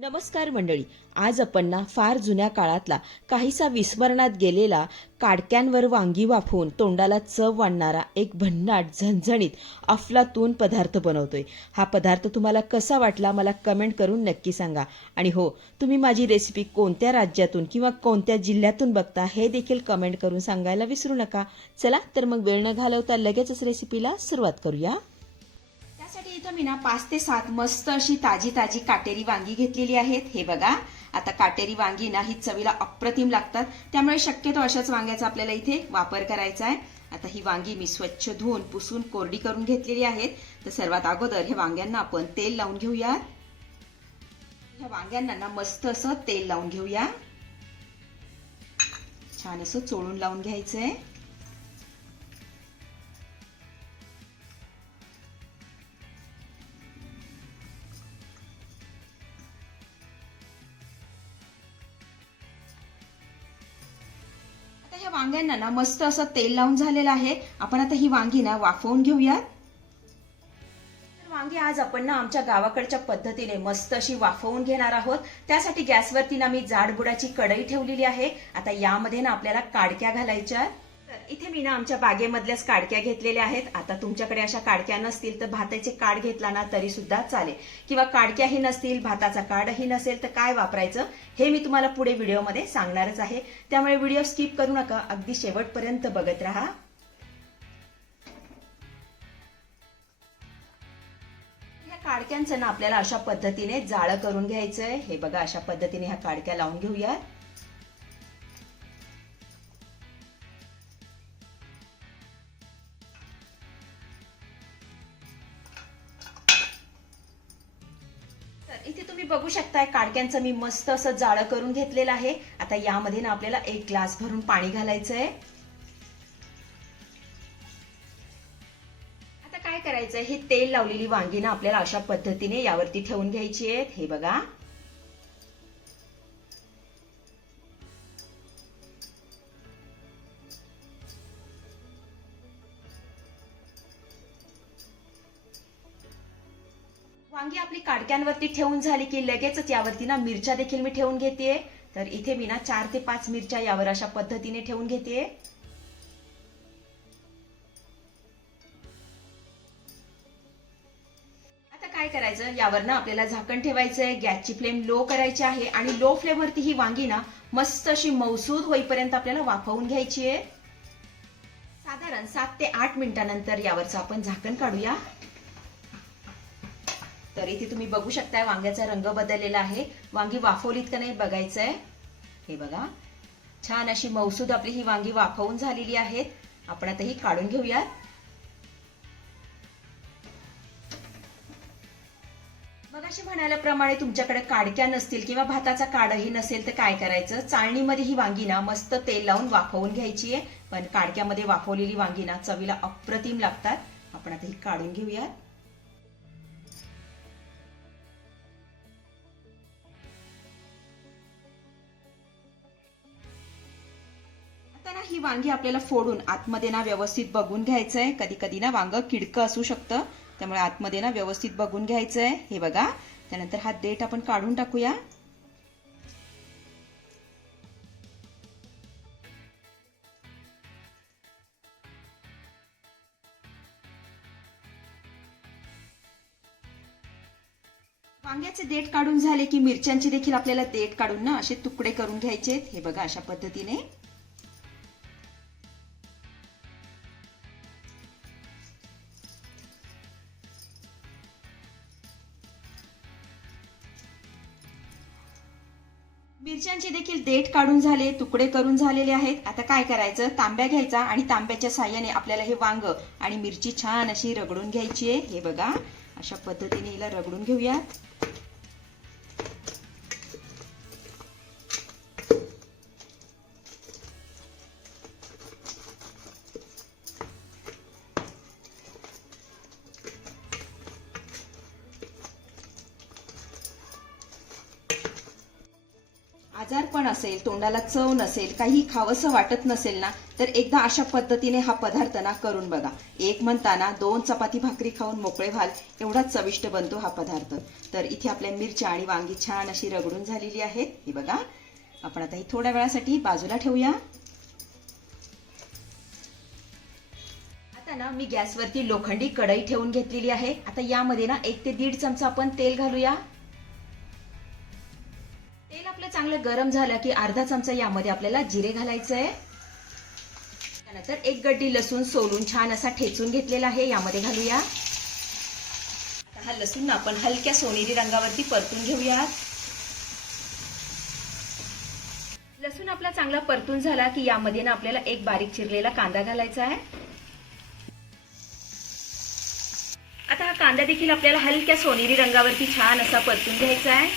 नमस्कार मंडळी. आज आपण ना फार जुन्या काळातला काहीसा विस्मरणात गेलेला काडक्यांवर वांगी वाफवून तोंडाला चव वाढणारा एक भन्नाट झणझणीत अफलातून पदार्थ बनवतोय. हा पदार्थ तुम्हाला कसा वाटला मला कमेंट करून नक्की सांगा. आणि हो तुम्ही माझी रेसिपी कोणत्या राज्यातून किंवा कोणत्या जिल्ह्यातून बघता हे देखील कमेंट करून सांगायला विसरू नका. चला तर मग वेळ न घालवता लगेचच रेसिपीला सुरुवात करूया. त्यासाठी इथं मी ना पाच ते सात मस्त अशी ताजी ताजी काटेरी वांगी घेतलेली आहेत. हे बघा आता काटेरी वांगी ना ही चवीला अप्रतिम लागतात. त्यामुळे शक्यतो अशाच वांग्याचा आपल्याला इथे वापर करायचा आहे. आता ही वांगी मी स्वच्छ धुवून पुसून कोरडी करून घेतलेली आहेत. तर सर्वात अगोदर हे वांग्यांना आपण तेल लावून घेऊया. ह्या वांग्यांना ना मस्त असं तेल लावून घेऊया. छान असं चोळून लावून घ्यायचंय. ह्या वांग्यांना ना मस्त असं तेल लावून झालेलं आहे. आपण आता ही वांगी ना वाफवून घेऊयात. वांगी आज आपण ना आमच्या गावाकडच्या पद्धतीने मस्त अशी वाफवून घेणार आहोत. त्यासाठी गॅसवरती ना मी जाडबुडाची कढई ठेवलेली आहे. आता यामध्ये ना आपल्याला काडक्या घालायच्या तर इथे मी ना आमच्या बागेमधल्याच काडक्या घेतलेल्या आहेत. आता तुमच्याकडे अशा काडक्या नसतील तर भाताचे काड घेतला ना तरी सुद्धा चालेल. किंवा काडक्याही नसतील भाताचा काडही नसेल तर काय वापरायचं हे मी तुम्हाला पुढे व्हिडिओमध्ये सांगणारच आहे. त्यामुळे व्हिडिओ स्किप करू नका. अगदी शेवटपर्यंत बघत राहा. काडक्यांचं ना आपल्याला अशा पद्धतीने जाळं करून घ्यायचंय. हे बघा अशा पद्धतीने ह्या काडक्या लावून घेऊयात. तुम्ही बघू शकताय काडक्यांचं मी मस्त असं जाळं करून घेतलेलं आहे. आता यामध्ये ना आपल्याला एक ग्लास भरून पाणी घालायचं आहे आता काय करायचं हे तेल लावलेली वांगी ना आपल्याला अशा पद्धतीने यावरती ठेवून घ्यायची आहेत. हे बघा. वांगी आपली काडक्यांवरती ठेवून झाली की लगेचच यावरती ना मिरच्या देखील मी ठेवून घेते. तर इथे मी ना चार ते पाच मिरच्या यावर अशा पद्धतीने ठेवून घेते. आता काय करायचं? यावर ना आपल्याला झाकण ठेवायचंय. गॅसची फ्लेम लो करायची आहे आणि लो फ्लेम वरती ही वांगी ना मस्त अशी मौसूद होईपर्यंत आपल्याला वाफवून घ्यायची आहे साधारण सात ते आठ मिनिटानंतर यावरचं आपण झाकण काढूया. तर इथे तुम्ही बघू शकताय वांग्याचा रंग बदललेला आहे. वांगी वाफवलीत का नाही बघायचंय. हे बघा. छान अशी मौसूद आपली ही वांगी वाफवून झालेली आहेत. आपण आता ही काढून घेऊयात. मगाशी म्हणाल्याप्रमाणे तुमच्याकडे काडक्या नसतील किंवा भाताचा काडही नसेल तर काय करायचं? चाळणीमध्ये ही वांगी ना मस्त तेल लावून वाफवून घ्यायची आहे. पण काडक्यामध्ये वाफवलेली वांगी ना चवीला अप्रतिम लागतात. आपण आता ही काढून घेऊयात. ना ही वांगी आपल्याला फोडून आतमध्ये ना व्यवस्थित बघून घ्यायचंय. कधी कधी ना वांग किडकं असू शकतं. त्यामुळे आतमध्ये ना व्यवस्थित बघून घ्यायचंय. हे बघा. त्यानंतर हा देठ आपण काढून टाकूया. वांग्याचे देठ काढून झाले की मिरच्यांचे देखील आपल्याला देठ काढून ना असे तुकडे करून घ्यायचे हे बघा अशा पद्धतीने. मिरच्यांचे देखील देठ काढून झाले तुकडे करून झालेले आहेत. आता काय करायचं? तांब्या घ्यायचा आणि तांब्याच्या साह्याने आपल्याला हे वांग आणि मिरची छान अशी रगडून घ्यायची आहे. हे बघा अशा पद्धतीने हिला रगडून घेऊयात. आजारपण असेल तोंडाला चव नसेल काही खावंसं वाटत नसेल ना तर एकदा अशा पद्धतीने हा पदार्थ ना करून बघा. एक म्हणताना दोन चपाती भाकरी खाऊन मोकळे व्हाल एवढा चविष्ट बनतो हा पदार्थ. तर इथे आपल्या मिरच्या आणि वांगी छान अशी रगडून झालेली आहेत. ही बघा. आपण आता ही थोड्या वेळासाठी बाजूला ठेवूया. आता ना मी गॅसवरती लोखंडी कढई ठेवून घेतलेली आहे. आता यामध्ये ना एक ते दीड चमचा आपण तेल घालूया. चांगलं गरम झालं की अर्धा चमचा यामध्ये आपल्याला जिरे घालायचं आहे त्यानंतर एक गड्डी लसूण सोलून छान असा ठेचून घेतलेला आहे यामध्ये घालूया. आता हा लसूण ना आपण हलक्या सोनेरी रंगावरती परतून घेऊया लसूण आपला चांगला परतून झाला की यामध्ये ना आपल्याला एक बारीक चिरलेला कांदा घालायचा आहे. आता हा कांदा देखील आपल्याला हलक्या सोनेरी रंगावरती छान असा परतून घ्यायचा आहे.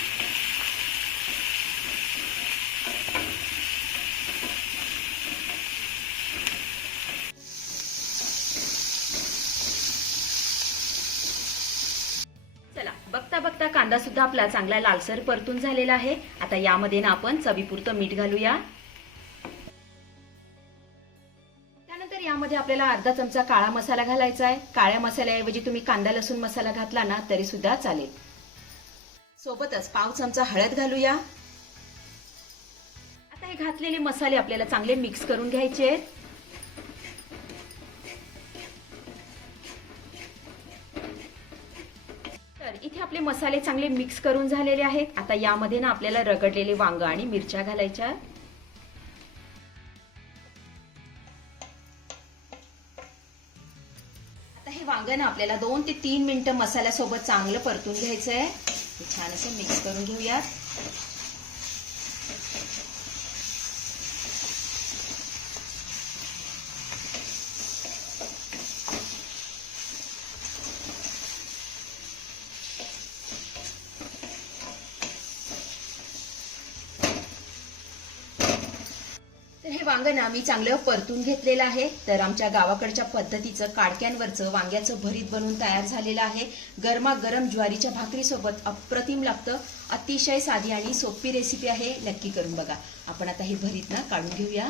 कांदा सुद्धा आपला चांगला लालसर परतून झालेला आहे. आता यामध्ये ना आपण चवीपुरतं मीठ घालूया. त्यानंतर यामध्ये आपल्याला अर्धा चमचा काळा मसाला घालायचा आहे. काळ्या मसाल्याऐवजी तुम्ही कांदा लसूण मसाला घातला ना तरी सुद्धा चालेल. सोबतच पाव चमचा हळद घालूया. आता हे घातलेले मसाले आपल्याला चांगले मिक्स करून घ्यायचे आहेत. इथे आपले मसाले चांगले मिक्स करून झालेले आहेत. आता यामध्ये ना आपल्याला रगडलेले वांग आणि मिरच्या घालायच्या आता हे वांग ना आपल्याला दोन ते तीन मिनिटं मसाल्यासोबत चांगलं परतून घ्यायचं आहे छान असं मिक्स करून घेऊयात. वांगण आम्ही ना मी चांगलं परतून घेतलेलं आहे. तर आमच्या गावाकडच्या पद्धतीचं काडक्यांवरचं वांग्याचं भरीत बनवून तयार झालेलं आहे. गरमागरम ज्वारीच्या भाकरीसोबत अप्रतिम लागतं. अतिशय साधी आणि सोपी रेसिपी आहे. नक्की करून बघा. आपण आता हे भरीत ना काढून घेऊया.